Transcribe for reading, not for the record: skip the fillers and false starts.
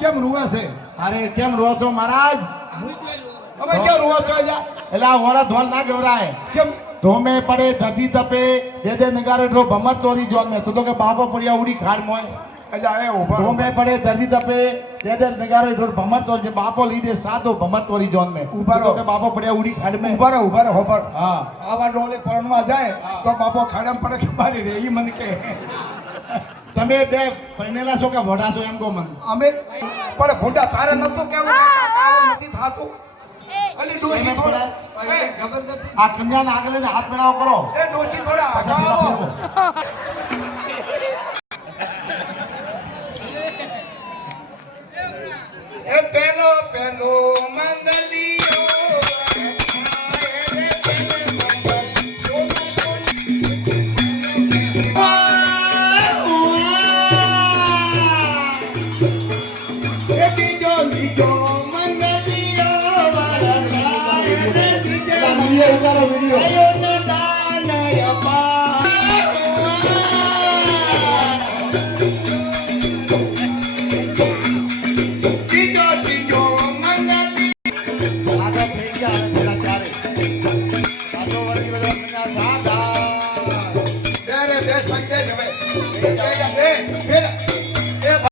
કેમ રૂવે છે? અરે કેમ રો છો મહારાજ? હવે ક્યાં રૂવો છો? એટલે આ વોરા ધોલ ના ગવરાય. કેમ? ધોમે પડે ધરતી તપે દે નગારે રો ભમત તોરી જોન મે તો કે બાપો પડ્યા ઉડી ખાડ મોય. એટલે એ ઉભા ધોમે પડે ધરતી તપે દે નગારે રો ભમત તોર જે બાપો લીધે સાદો ભમત તોરી જોન મે ઉભા તો કે બાપો પડ્યા ઉડી ખાડ મે. ઉભા રહો હોબર. હા આવા ડોલે પરણવા જાય તો બાપો ખાડમ પડે કે મારી રે ઈ મને કે તમે બે પરણેલા છો કે વડા છો એમ કહો મને. અમે પણ ભૂંડા તારે નતું કેવું તારું નથી થાતું. અલી ડોશી થોડા આ કન્યાના આગળ લઈને હાથ મેળાવો કરો. એ ડોશી થોડા હસાવો. એ પેલો મંગલિયો